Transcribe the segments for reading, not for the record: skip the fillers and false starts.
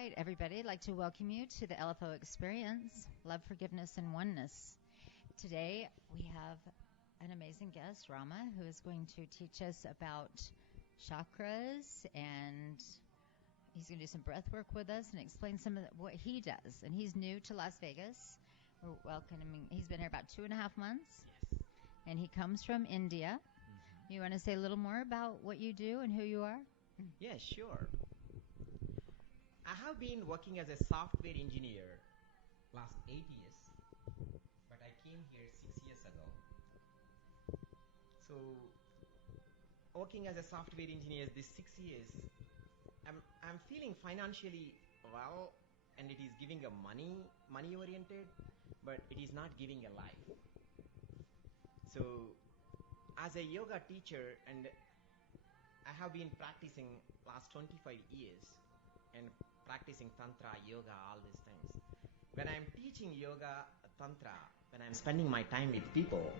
right, everybody. I'd like to welcome you to the LFO Experience, Love, Forgiveness, and Oneness. Today, we have an amazing guest, Rama, who is going to teach us about chakras, and he's going to do some breath work with us and explain some of what he does. And he's new to Las Vegas. We're welcoming. He's been here about 2.5 months. Yes. And he comes from India. Mm-hmm. You want to say a little more about what you do and who you are? Yeah, sure. I have been working as a software engineer last 8 years, but I came here 6 years ago. So, working as a software engineer this 6 years, I'm feeling financially well, and it is giving a money oriented, but it is not giving a life. So, as a yoga teacher, and I have been practicing last 25 years and practicing tantra, yoga, all these things. When I'm teaching yoga, tantra, when I'm spending my time with people,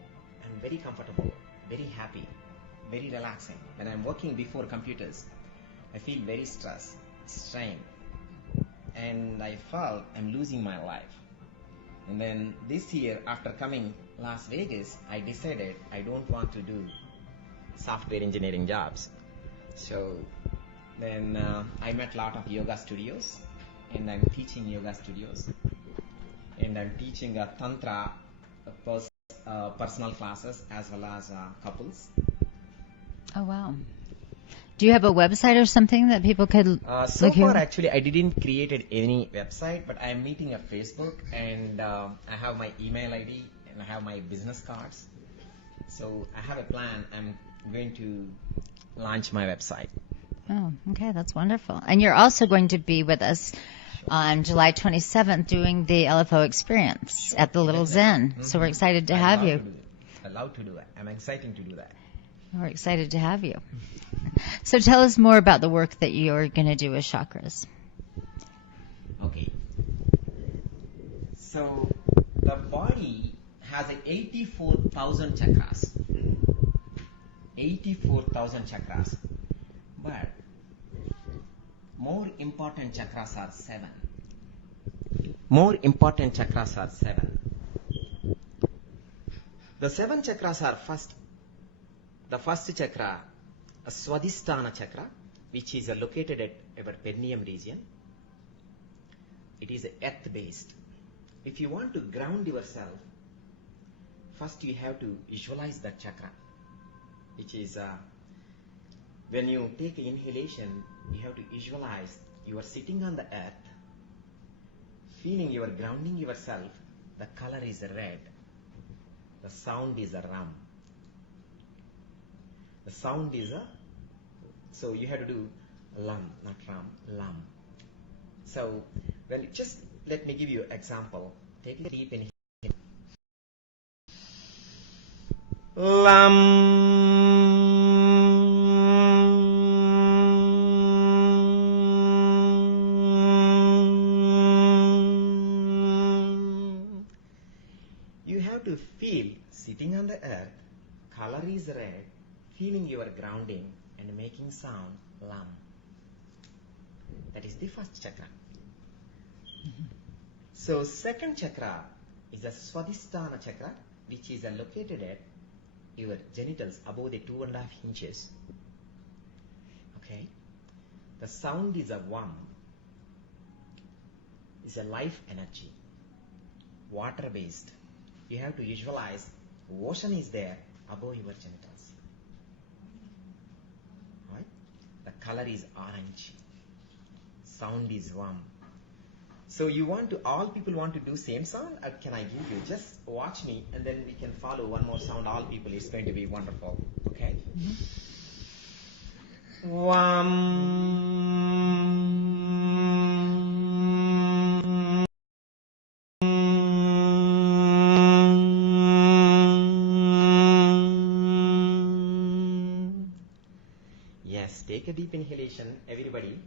I'm very comfortable, very happy, very relaxing. When I'm working before computers, I feel very stressed, strained, and I felt I'm losing my life. And then this year, after coming Las Vegas, I decided I don't want to do software engineering jobs. So then I met a lot of yoga studios, and I'm teaching yoga studios, and I'm teaching tantra personal classes as well as couples. Oh, wow. Do you have a website or something that people could So look far, here? actually, I didn't create any website, but I'm meeting a Facebook, and I have my email ID, and I have my business cards. So I have a plan. I'm going to launch my website. Oh, okay. That's wonderful. And you're also going to be with us on July 27th doing the LFO Experience at the Little Zen. Mm-hmm. So we're excited to have you. I love to do it. I'm excited to do that. We're excited to have you. So tell us more about the work that you're going to do with chakras. Okay. So the body has 84,000 chakras. 84,000 chakras. But more important chakras are 7. More important chakras are 7. The 7 chakras are the first chakra, a Swadhisthana chakra, which is located at our perineum region. It is earth-based. If you want to ground yourself, first you have to visualize that chakra, which is when you take inhalation, you have to visualize you are sitting on the earth, feeling you are grounding yourself. The color is red. The sound is a ram. The sound is so you have to do lam, not ram, lam. So just let me give you an example. Take a deep inhale. Lam. You have to feel sitting on the earth, color is red, feeling your grounding and making sound lam. That is the first chakra. So second chakra is a Swadhisthana chakra, which is located at your genitals above the 2.5 inches. Okay. The sound is a vam. It's a life energy. Water based. You have to visualize ocean is there above your genitals. Right? The color is orange. Sound is warm. So all people want to do same sound? Or can I give you? Just watch me and then we can follow one more sound. All people, it's going to be wonderful. Okay? Yes, take a deep inhalation, everybody.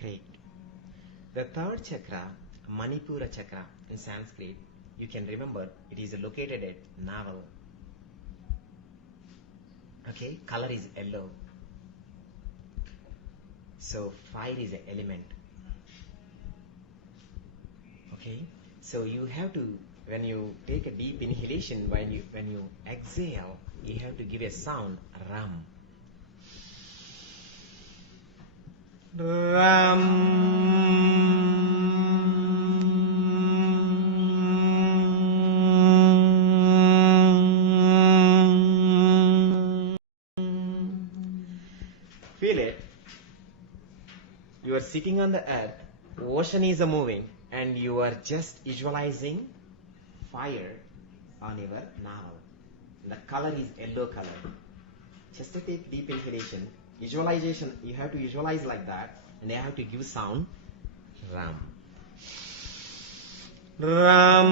Great. The third chakra, Manipura chakra in Sanskrit, you can remember it is located at navel. Okay, color is yellow. So fire is an element. Okay, so you have to, when you take a deep inhalation, when you exhale, you have to give a sound, Ram. Ram. Feel it. You are sitting on the earth, ocean is moving, and you are just visualizing fire on your navel. The color is yellow color. Just to take deep inhalation, visualization, you have to visualize like that, and you have to give sound, Ram. Ram.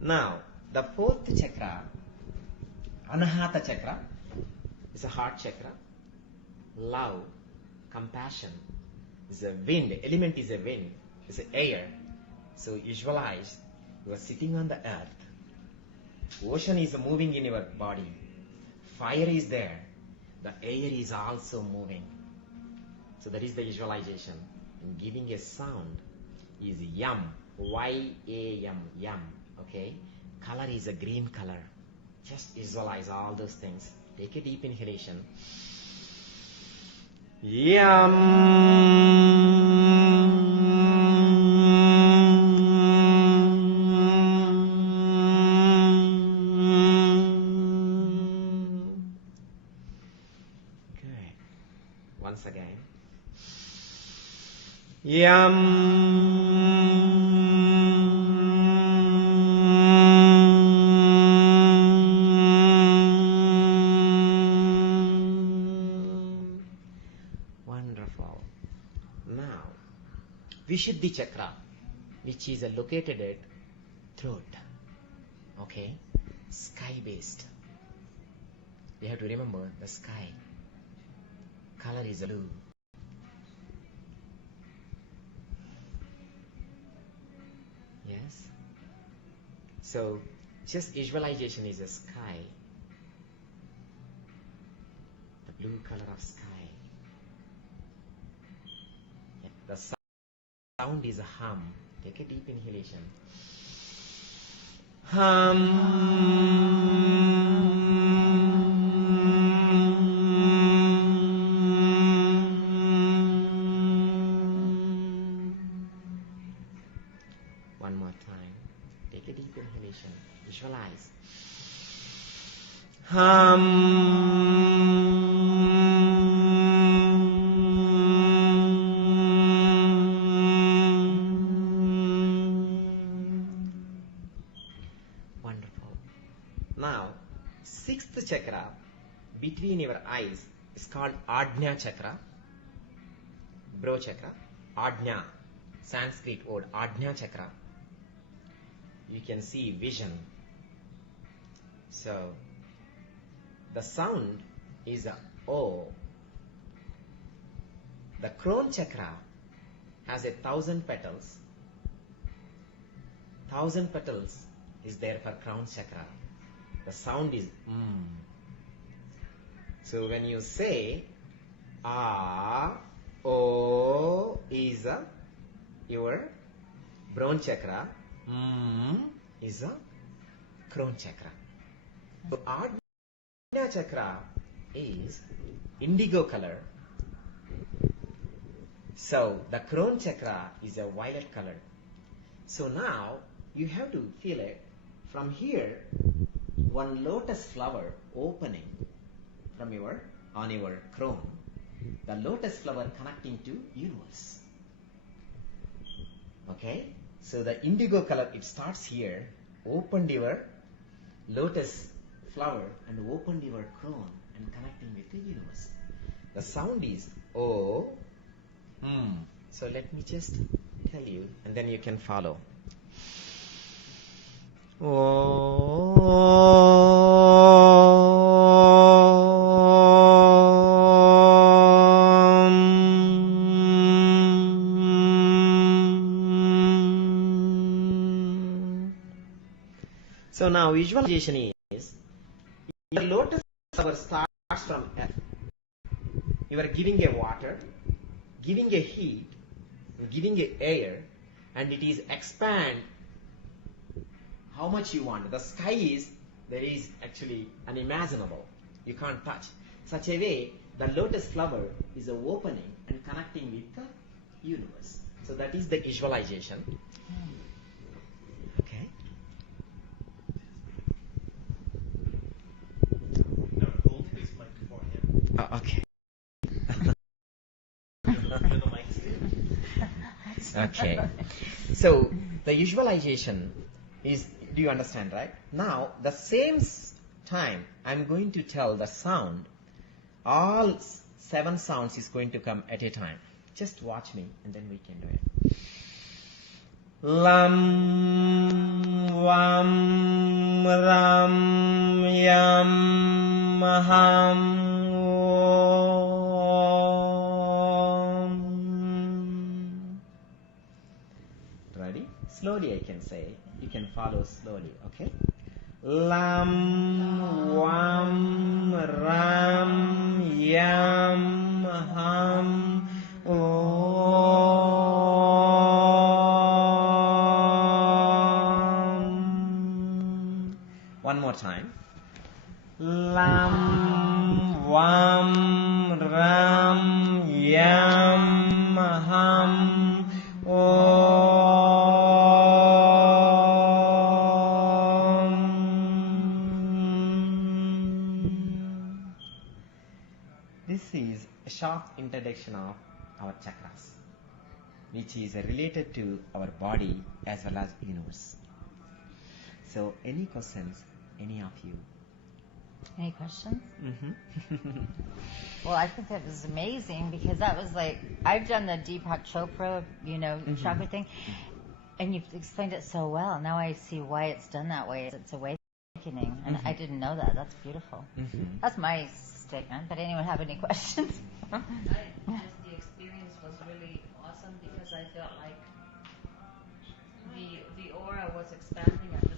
Now, the fourth chakra, Anahata chakra, is a heart chakra. Love, compassion, is a wind. Element is a wind. It's air. So visualize you are sitting on the earth. Ocean is moving in your body. Fire is there. The air is also moving. So that is the visualization. And giving a sound is yam. Y-A-M. Yam. Okay, color is a green color. Just visualize all those things. Take a deep inhalation. Yam. Good. Once again. Yam. Vishuddhi chakra, which is located at throat. Okay, sky based. You have to remember the sky. Color is blue. Yes. So just visualization is a sky. The blue color of sky. Yeah. The sound is a hum. Take a deep inhalation. Hum. One more time. Take a deep inhalation. Visualize. Hum. Now, sixth chakra between your eyes is called Ajna chakra, brow chakra. Ajna, Sanskrit word Ajna chakra. You can see vision. So, the sound is a O. The crown chakra has 1,000 petals. 1,000 petals is there for crown chakra. The sound is So when you say O is your brown chakra, is a crown chakra. So Ajna chakra is indigo color. So the crown chakra is a violet color. So now you have to feel it from here. One lotus flower opening from on your crown. The lotus flower connecting to universe. Okay? So the indigo color, it starts here. Opened your lotus flower and opened your crown and connecting with the universe. The sound is O. So let me just tell you and then you can follow. So now visualization is, your lotus flower starts from F. You are giving a water, giving a heat, giving a air, and it is expand how much you want. The sky is, there is actually unimaginable. You can't touch. Such a way, the lotus flower is a opening and connecting with the universe. So that is the visualization. Okay. No, hold his mic for him. Okay. And the mic's there. Okay. So the visualization is, do you understand, right? Now the same time I'm going to tell the sound, all 7 sounds is going to come at a time. Just watch me and then we can do it. Lam Vam Ram Yam Ham Om. Ready? Slowly I can say. You can follow slowly, okay? Lam Vam Ram Yam Ham Om. One more time. Lam Vam Ram Yam Ham This is a short introduction of our chakras, which is related to our body as well as universe. So, any questions, any of you? Any questions? Mm-hmm. Well, I think that was amazing because that was like, I've done the Deepak Chopra, chakra thing, and you've explained it so well. Now I see why it's done that way. It's awakening, and I didn't know that. That's beautiful. That's my statement. But anyone have any questions? Just the experience was really awesome because I felt like the aura was expanding at the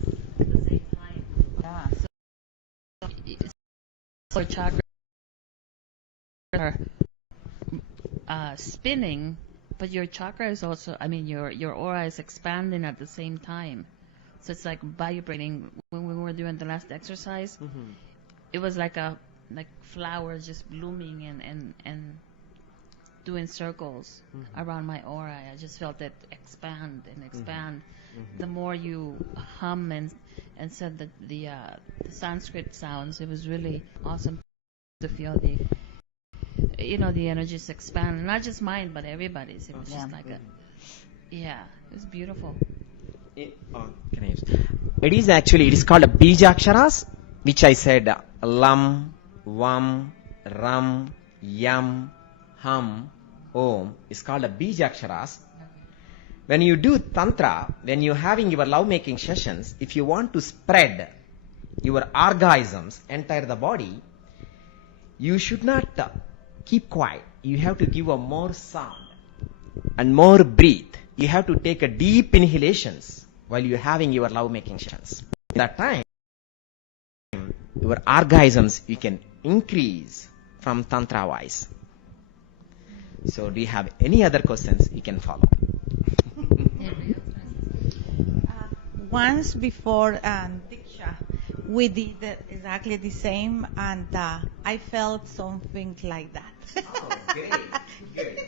same time. Yeah. So chakra are spinning, but your chakra is also, your aura is expanding at the same time. So it's like vibrating. When we were doing the last exercise, it was like flowers just blooming and doing circles around my aura. I just felt it expand and expand. The more you hum and said the Sanskrit sounds, it was really awesome to feel the energies expand. Not just mine, but everybody's. It was just like it was beautiful. It is called a Bijaksharas, which I said Lam, Vam, Ram, Yam, Ham, Om is called a Bijaksharas. When you do Tantra, when you're having your love-making sessions, if you want to spread your orgasms entire the body, you should not keep quiet. You have to give a more sound and more breathe. You have to take a deep inhalations while you're having your love-making sessions. At that time, your orgasms you can increase from Tantra wise. So do you have any other questions? You can follow. Once before Diksha, we did exactly the same, and I felt something like that. Oh, great. Good.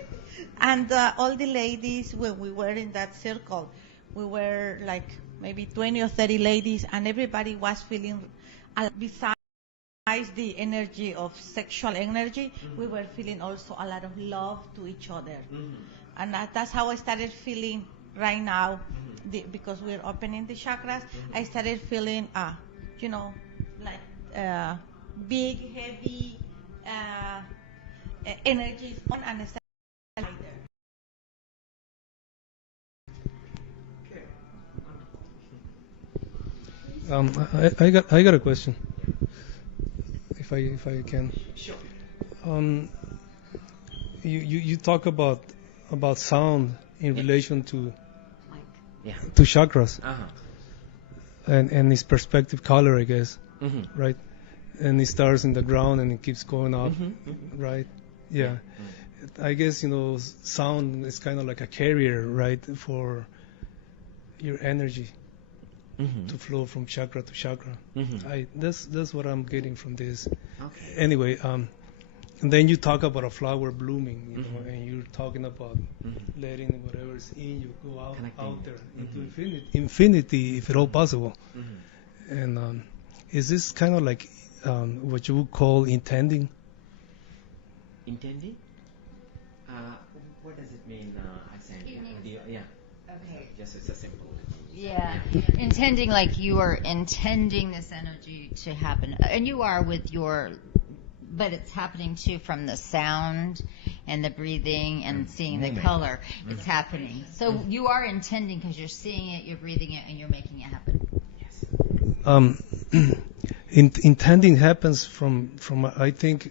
And all the ladies, when we were in that circle, we were like maybe 20 or 30 ladies, and everybody was feeling, besides the energy of sexual energy, we were feeling also a lot of love to each other. And that's how I started feeling right now, because we're opening the chakras. I started feeling, big, heavy energies on, and I started right there. I got a question, if I can. Sure. You talk about sound in relation to Yeah. chakras Uh-huh. and its perspective color, I guess, Mm-hmm. right? And it starts in the ground and it keeps going up, right? Yeah. I guess sound is kind of like a carrier, right, for your energy to flow from chakra to chakra. That's what I'm getting from this. Okay. Anyway, and then you talk about a flower blooming, and you're talking about letting whatever's in you go out there into infinity, if at all possible. And is this kind of like what you would call intending? Intending? What does it mean, accent? Yeah. Okay. Just it's a simple. Yeah. Intending, like you are intending this energy to happen. And you are with but it's happening too from the sound and the breathing and seeing the color. It's happening. So you are intending because you're seeing it, you're breathing it, and you're making it happen. Yes. Intending happens from I think,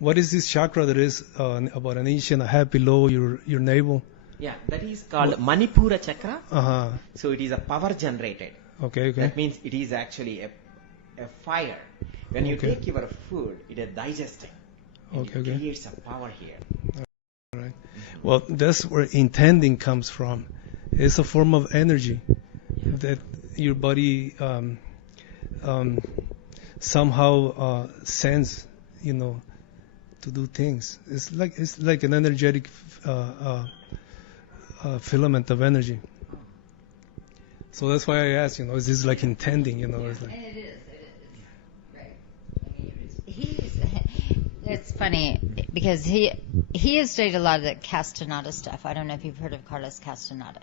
what is this chakra that is about an inch and a half below your navel? Yeah, that is called Manipura chakra. Uh-huh. So it is a power generated. Okay. That means it is actually a fire. When you take your food, it is digesting. And it creates a power here. All right. Well, that's where intending comes from. It's a form of energy that your body somehow sends, to do things. It's like an energetic filament of energy. So that's why I asked, is this like intending, It's like, And it is. Right. It's funny because he has studied a lot of the Castaneda stuff. I don't know if you've heard of Carlos Castaneda.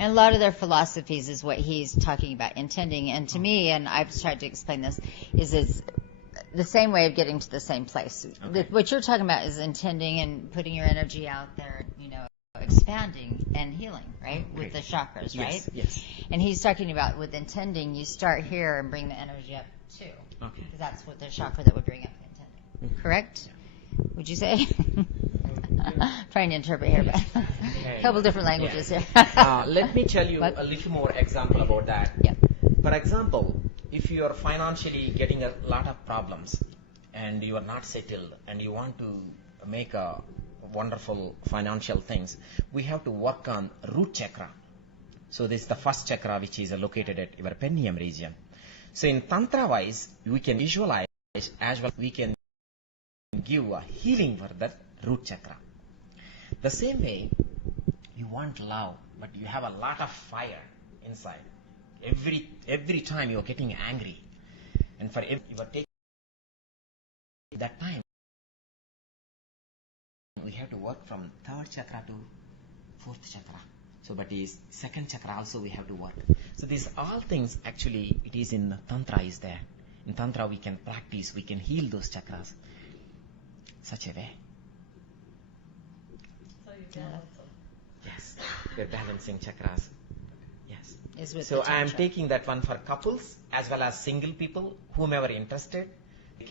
And a lot of their philosophies is what he's talking about, intending. And to me, and I've tried to explain this, is it's the same way of getting to the same place. Okay. What you're talking about is intending and putting your energy out there, expanding and healing, right? With the chakras, right? Yes. And he's talking about with intending, you start here and bring the energy up too. Okay. Because that's what the chakra that would bring up intending. Correct? Would you say? Trying to interpret here, but a couple different languages here. Let me tell you What? a little more example about that. Yep. For example, if you are financially getting a lot of problems and you are not settled and you want to make a wonderful financial things, we have to work on root chakra. So this is the first chakra which is located at your perineum region. So in Tantra wise, we can visualize as well we can give a healing for that root chakra. The same way, you want love, but you have a lot of fire inside. Every time you are getting angry, and for every you are taking that time, we have to work from third chakra to fourth chakra. So, but is second chakra also we have to work. So these all things actually it is in Tantra is there. In Tantra we can practice, we can heal those chakras such a way. So you balance them. Yes, we're balancing chakras. Yes. Is with So the I am tantra. taking that one for couples as well as single people, whomever interested. They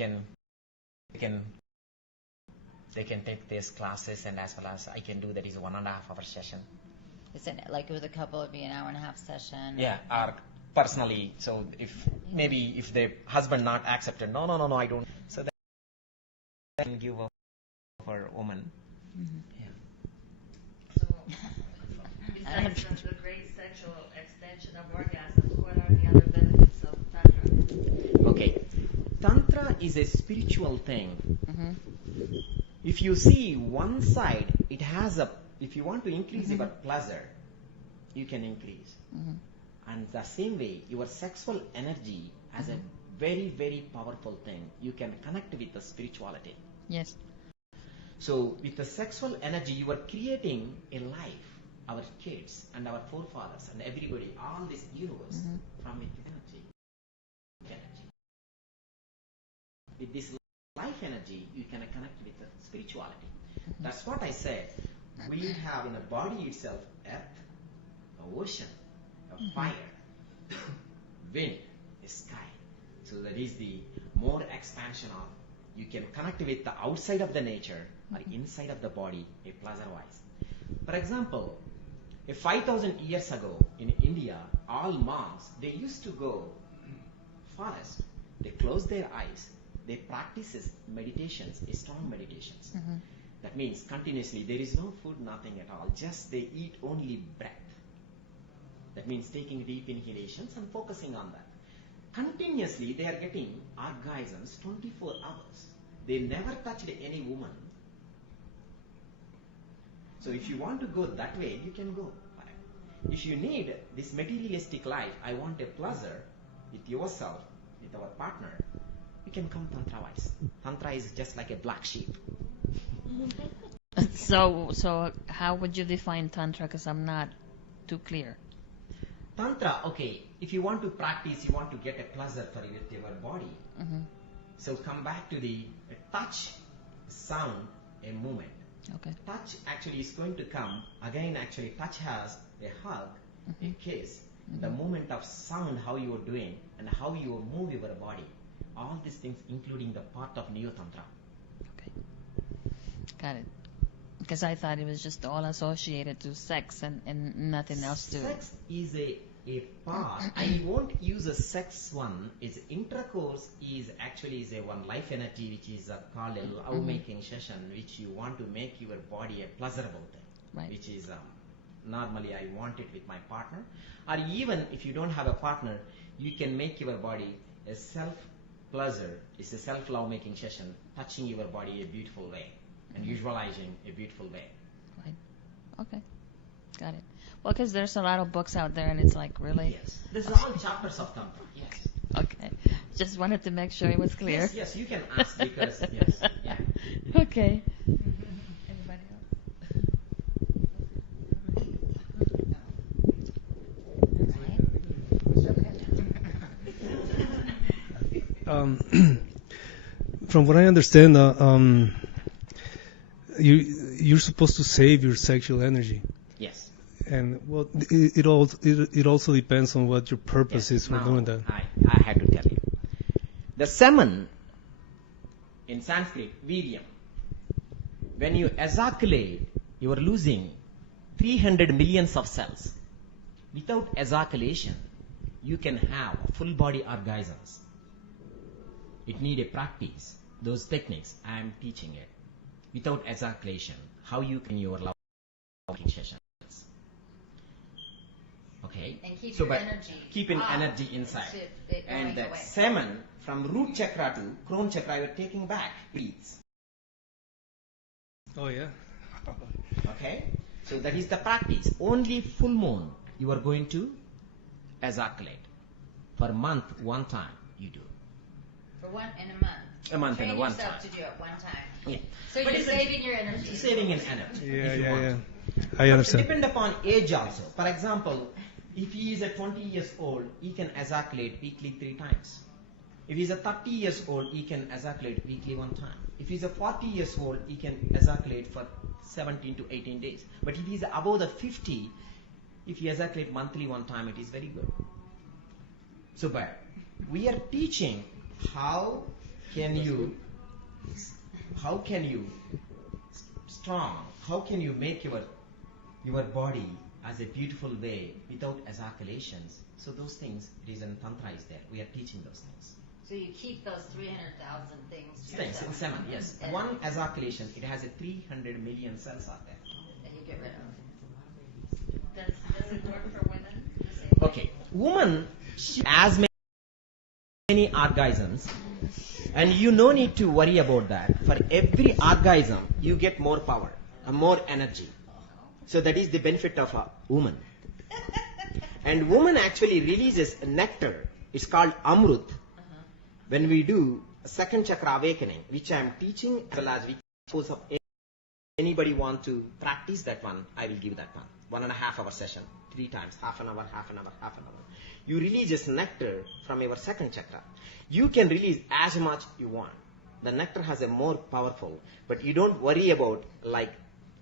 can take these classes, and as well as I can do that is 1.5 hour session. Is it like with a couple, it'd be an hour and a half session? Yeah, or personally. So if the husband not accepted, no, I don't. So then I can give up for woman. Yeah. So, besides the great sexual extension of orgasms, what are the other benefits of Tantra? Okay, Tantra is a spiritual thing. Mm-hmm. If you see one side, it has if you want to increase your pleasure, you can increase. And the same way, your sexual energy has a very, very powerful thing. You can connect with the spirituality. Yes. So with the sexual energy, you are creating a life, our kids and our forefathers and everybody, all this universe from with energy. With this life energy, you can connect with the spirituality. That's what I said. We have in the body itself earth, the ocean, the fire, wind, a sky. So that is the more expansion of, you can connect with the outside of the nature or inside of the body, a pleasure-wise. For example, 5,000 years ago in India, all monks, they used to go forest. They close their eyes. They practice meditations, strong meditations. Mm-hmm. That means continuously, there is no food, nothing at all. Just they eat only breath. That means taking deep inhalations and focusing on that. Continuously, they are getting orgasms 24 hours. They never touched any woman. So if you want to go that way, you can go. If you need this materialistic life, I want a pleasure with yourself, with our partner, you can come Tantra-wise. Tantra is just like a black sheep. So how would you define Tantra? Because I'm not too clear. Tantra, okay, if you want to practice, you want to get a pleasure for your body. Mm-hmm. So come back to the touch, sound, a movement. Okay. Touch actually is going to come, again actually touch has a hug, Mm-hmm. a kiss, Mm-hmm. the movement of sound, how you are doing, and how you move your body. All these things including the part of Neo Tantra. Okay. Got it. Because I thought it was just all associated to sex and nothing else to... Sex is a part. I won't use a sex one. Is intercourse is actually is a one life energy which is called a love making session, which you want to make your body a pleasurable thing. Right. Which is normally I want it with my partner, or even if you don't have a partner, you can make your body a self pleasure. It's a self love making session, touching your body a beautiful way and visualizing a beautiful way. Right. Okay. Got it. Well, because there's a lot of books out there, and it's like, really? Yes. This is all chapters of Tantra. Yes. Okay. Just wanted to make sure it was clear. Yes, you can ask because, yes. Yeah. Okay. Anybody Um, from what I understand, you're supposed to save your sexual energy, Yes. and well, it also depends on what your purpose is for Now, doing that. I had to tell you. The semen in Sanskrit, viryam, when you ejaculate, you are losing 300 millions of cells. Without ejaculation, you can have full body orgasms. It need a practice. Those techniques, I am teaching it. Without ejaculation, how you can your love sessions. Okay? And keep so your but energy keeping up energy inside. instead of it And going that away. semen from root chakra to crown chakra, you are taking back breathes. Oh yeah. Okay? So that is the practice. Only full moon you are going to ejaculate. For a month, one time you do. For one in a month. A month Train and a one yourself time. to do it one time. Yeah. So But you're it's saving your energy. saving in energy. Yeah, if you yeah, want. yeah. I understand. Depend upon age also. For example, if he is a 20 years old, he can ejaculate weekly 3 times. If he is a 30 years old, he can ejaculate weekly 1 time. If he is a 40 years old, he can ejaculate for 17 to 18 days. But if he is above the 50, if he ejaculate monthly 1 time, it is very good. So, but we are teaching how can you strong, how can you make your body as a beautiful way without ejaculations. So those things, reason Tantra is there. We are teaching those things. So you keep those 300,000 things to Things in yourself. semen, yes. And One ejaculation, it has a 300 million cells out there. that you get rid of. Does it work for women? Okay, woman, she as many orgasms, and you no need to worry about that. For every orgasm, you get more power, more energy. So that is the benefit of a woman. And woman actually releases nectar. It's called amrut. When we do a second chakra awakening, which I am teaching, as well as we suppose of anybody want to practice that one, I will give that one. 1.5 hour session, 3 times, half an hour, half an hour, half an hour. You release this nectar from your second chakra. You can release as much you want. The nectar has a more powerful, but you don't worry about like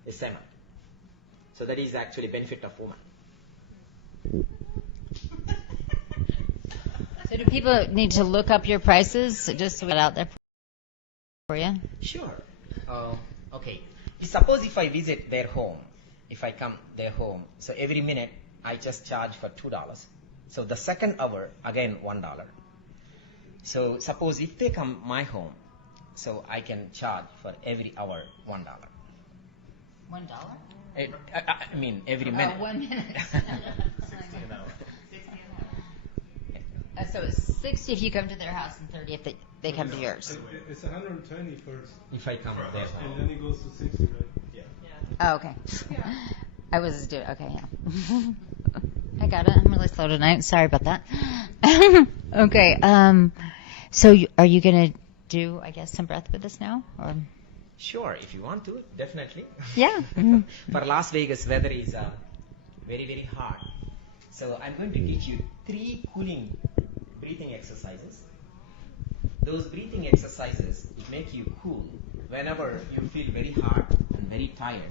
a semen. So that is actually benefit of woman. So do people need to look up your prices just to get out there for you? Sure. Okay. Suppose if I visit their home, if I come their home, so every minute I just charge for $2. So the second hour, again $1. So suppose if they come my home, so I can charge for every hour $1. $1? I mean every minute. 1 minute. 60 an hour. 60 an hour. So it's 60 if you come to their house and 30 if they come to yours. It's 120 first, If I come there. and then it goes to 60, right? Yeah. Oh, okay. I was doing, okay, yeah. I got it. I'm really slow tonight. Sorry about that. Okay. So are you going to do, I guess, some breath with us now? Or? Sure, if you want to, definitely. Yeah. For Las Vegas, weather is very, very hot. So I'm going to teach you 3 cooling breathing exercises. Those breathing exercises make you cool whenever you feel very hot and very tired.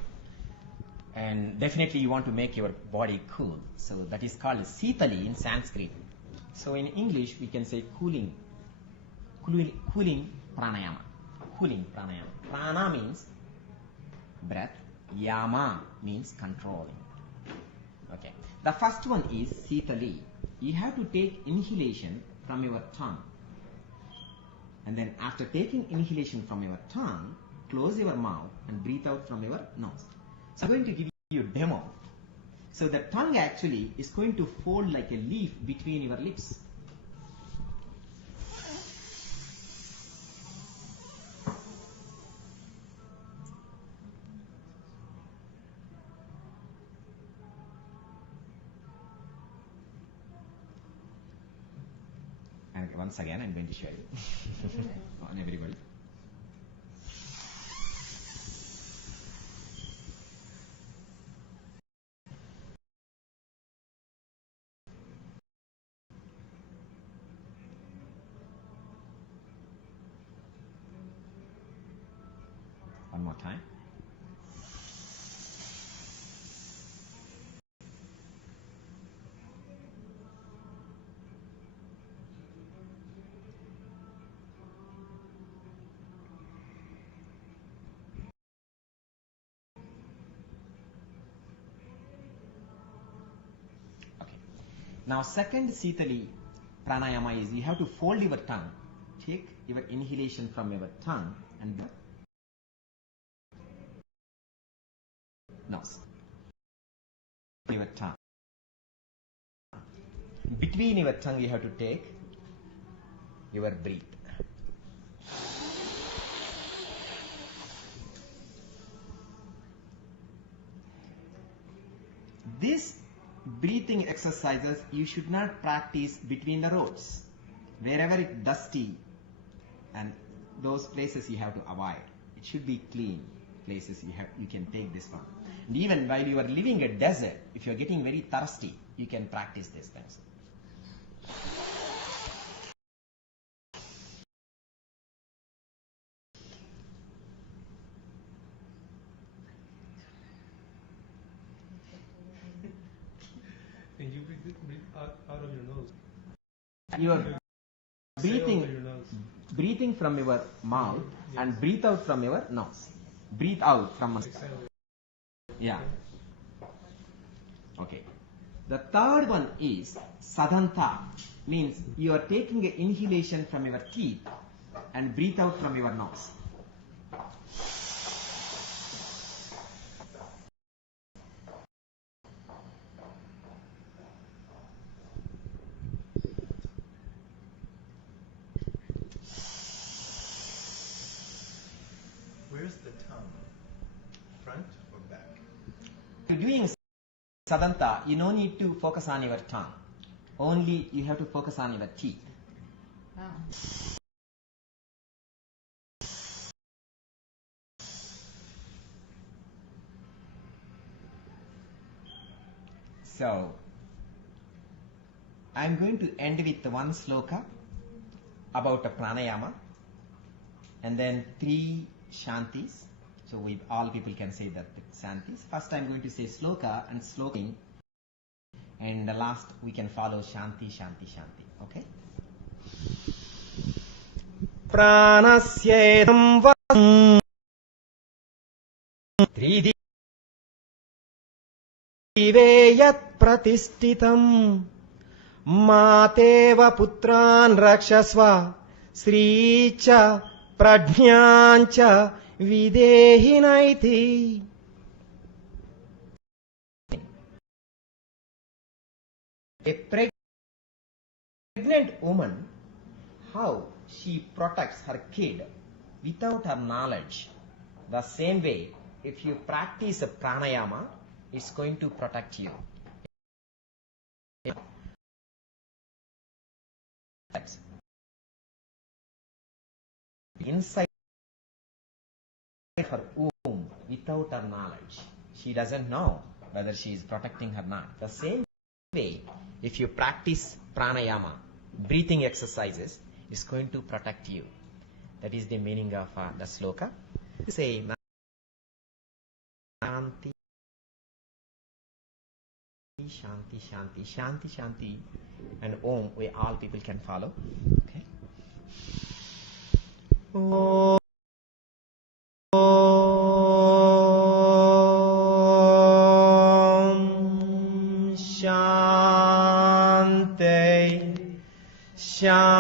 And definitely you want to make your body cool. So that is called Sitali in Sanskrit. So in English we can say cooling Pranayama. Cooling Pranayama. Prana means breath. Yama means controlling. Okay. The first one is Sitali. You have to take inhalation from your tongue. And then after taking inhalation from your tongue, close your mouth and breathe out from your nose. So I'm going to give you a demo. So the tongue actually is going to fold like a leaf between your lips. And once again, I'm going to show you on everybody. One more time. Okay. Now, second Sitali Pranayama is you have to fold your tongue. Take your inhalation from your tongue and nose. Your tongue. Between your tongue you have to take your breath. This breathing exercises you should not practice between the roads. Wherever it's dusty and those places you have to avoid. It should be clean places you can take this one. And even while you are living a desert, if you are getting very thirsty, you can practice these things. And you breathe out of your nose. You are Say over your nose. breathing from your mouth and breathe out from your nose. Breathe out from Exhale. yeah. Okay. The third one is sadhanta, means you are taking an inhalation from your teeth and breathe out from your nose. Where's the tongue? Front or back? You're doing sadhanta, you no need to focus on your tongue. Only you have to focus on your teeth. Oh. So, I'm going to end with one sloka about a pranayama and then 3 shantis. So all people can say that the shantis. First I'm going to say sloka and sloking, and the last we can follow shanti, shanti, shanti. Okay? Pranasyetam vasam Tridiveyat pratishtitam Mateva putran rakshasva Sricha prajnyancha videhinaiti. A pregnant woman, how she protects her kid without her knowledge. The same way, if you practice a pranayama, it's going to protect you. Inside her womb without her knowledge. She doesn't know whether she is protecting her or not. The same way, if you practice pranayama, breathing exercises, it's going to protect you. That is the meaning of the sloka. Say Shanti, Shanti, Shanti, Shanti, Shanti, and Om, where all people can follow. Okay. Om Shanti, Shanti,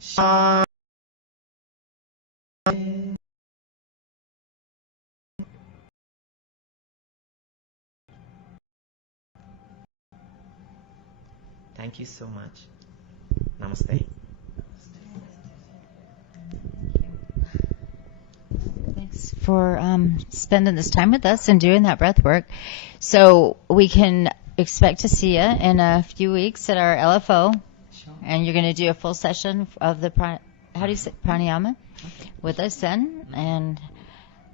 Shanti. Thank you so much. Namaste. Thanks for spending this time with us and doing that breath work. So we can expect to see you in a few weeks at our LFO, Sure. and you're going to do a full session of the Prāṇāyāma with us then, and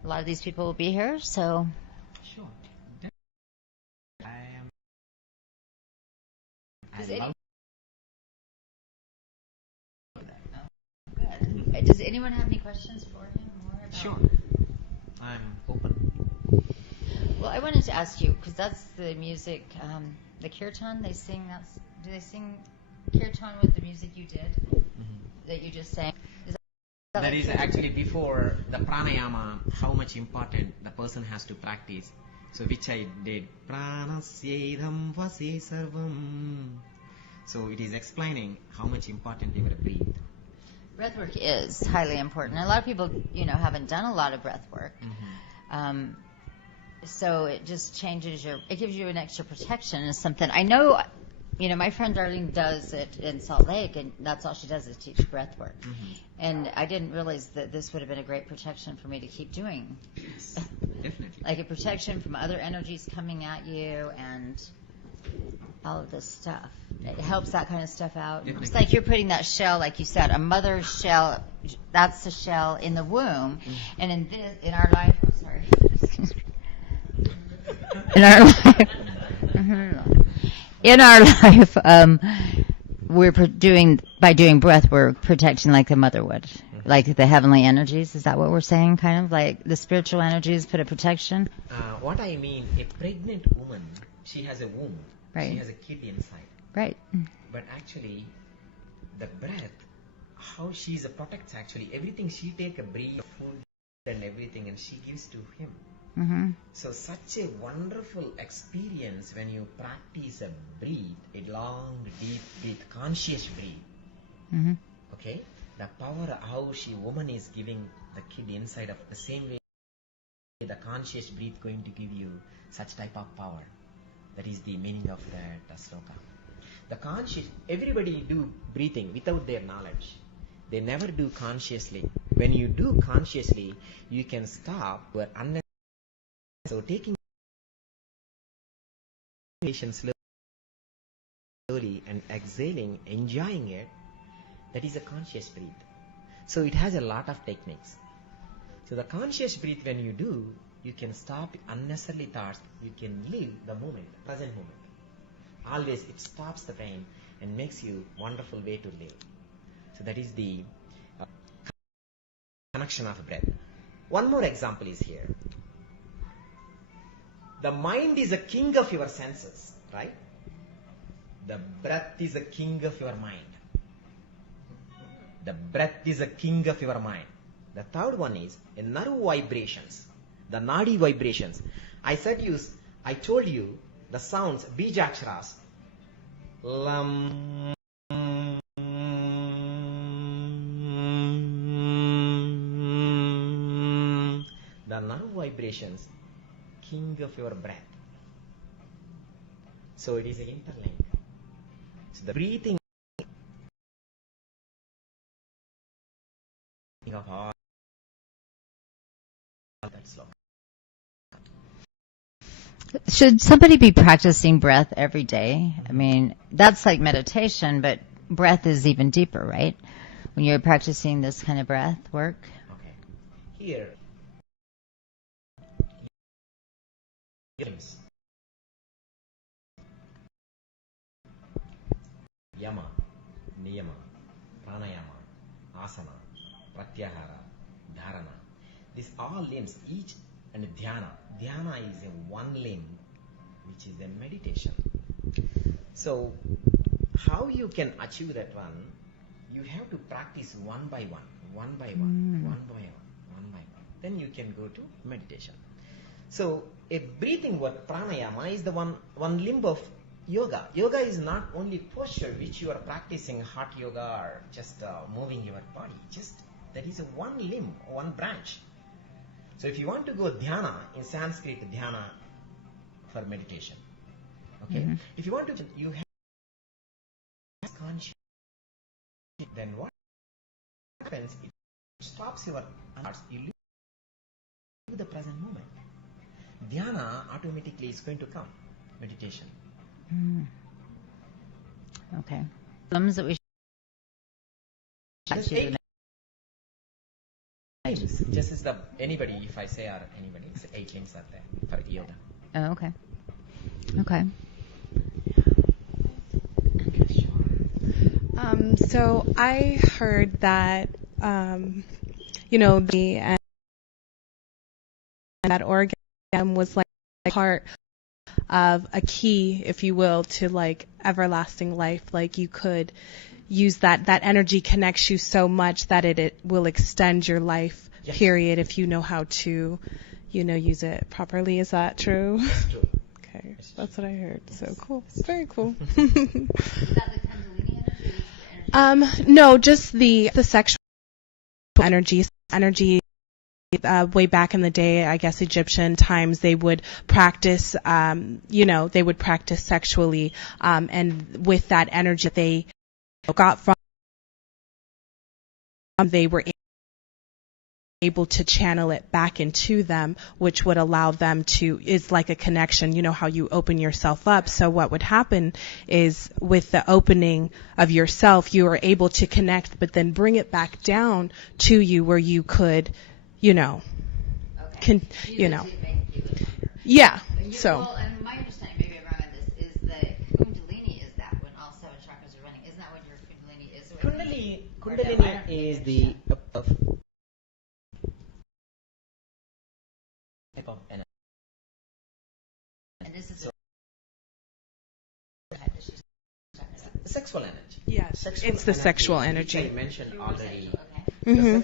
a lot of these people will be here. So Sure. I am. Does I any- love good. Does anyone have any questions for him? More about Sure. I'm open. Well, I wanted to ask you, because that's the music, the kirtan, do they sing kirtan with the music you did, that you just sang? That like is kirtan? actually before the pranayama, how much important the person has to practice. So which I did. Pranasyedham vase sarvam. So it is explaining how much important your breathe. Breathwork is highly important. A lot of people, haven't done a lot of breath work. So it just changes it gives you an extra protection and something. I know, my friend Darlene does it in Salt Lake, and that's all she does is teach breath work. And I didn't realize that this would have been a great protection for me to keep doing. Yes, definitely. Like a protection from other energies coming at you and all of this stuff. It helps that kind of stuff out. Definitely. It's like you're putting that shell, like you said, a mother's shell, that's the shell in the womb. And in our life, I'm sorry. In our life, we're by doing breath, we're protecting like the mother would, like the heavenly energies. Is that what we're saying? Kind of like the spiritual energies put a protection. What I mean, a pregnant woman, she has a womb. Right. She has a kid inside. Right. But actually, the breath, how she protects actually everything. She take a breath, food, and everything, and she gives to him. So such a wonderful experience when you practice a breathe, a long, deep breath, conscious breathe. Okay, the power how woman is giving the kid inside of the same way. The conscious breath going to give you such type of power. That is the meaning of that sloka. The conscious, everybody do breathing without their knowledge. They never do consciously. When you do consciously, you can stop where unnecessary. So taking slowly and exhaling, enjoying it, that is a conscious breath. So it has a lot of techniques. So the conscious breath, when you do, you can stop unnecessary thoughts. You can live the moment, present moment. Always it stops the pain and makes you wonderful way to live. So that is the connection of breath. One more example is here. The mind is a king of your senses, right? The breath is a king of your mind. The breath is the king of your mind. The third one is a nerve vibrations, the nadi vibrations. I told you the sounds, bijaksharas. Lam. The nerve vibrations, king of your breath. So it is an interlink. So the breathing of all that slow. Should somebody be practicing breath every day? I mean, that's like meditation, but breath is even deeper, right? When you're practicing this kind of breath work. Okay. Here, yama, niyama, pranayama, asana, pratyahara, dharana. These all limbs, each and dhyana. Dhyana is a one limb, which is a meditation. So, how you can achieve that one? You have to practice one by one, one by one, one by one, one by one. Then you can go to meditation. So, a breathing work, pranayama, is the one limb of yoga. Yoga is not only posture which you are practicing, hot yoga or just moving your body. Just that is a one limb, one branch. So if you want to go dhyana, in Sanskrit dhyana for meditation. Okay? Mm-hmm. If you want to, you have conscious. Then what happens? It stops your thoughts. You live the present moment. Dhyana automatically is going to come. Meditation. Okay. Problems that we should just as anybody, if I say or anybody, it's 8 limbs are there for yoga. Oh, okay. Okay. So I heard that, that orgasm was like part of a key, if you will, to like everlasting life. Like you could use that energy connects you so much that it will extend your life, yes. Period, if you know how to, use it properly. Is that true? It's true. Okay, that's what I heard. Yes. So cool. Very cool. Is that the Kundalini energy? No, just the sexual energy. Way back in the day, I guess Egyptian times, they would practice, they would practice sexually, and with that energy that they got from, they were able to channel it back into them, which would allow them to, is like a connection, how you open yourself up. So what would happen is with the opening of yourself, you are able to connect, but then bring it back down to you where you could, yeah. So. Well, and my understanding, maybe I'm wrong on this, is that Kundalini is that when all 7 chakras are running. Isn't that what your Kundalini is? Kundalini is the type of energy. And this is sexual energy. Yes, it's the sexual energy. I mentioned already. Mm-hmm.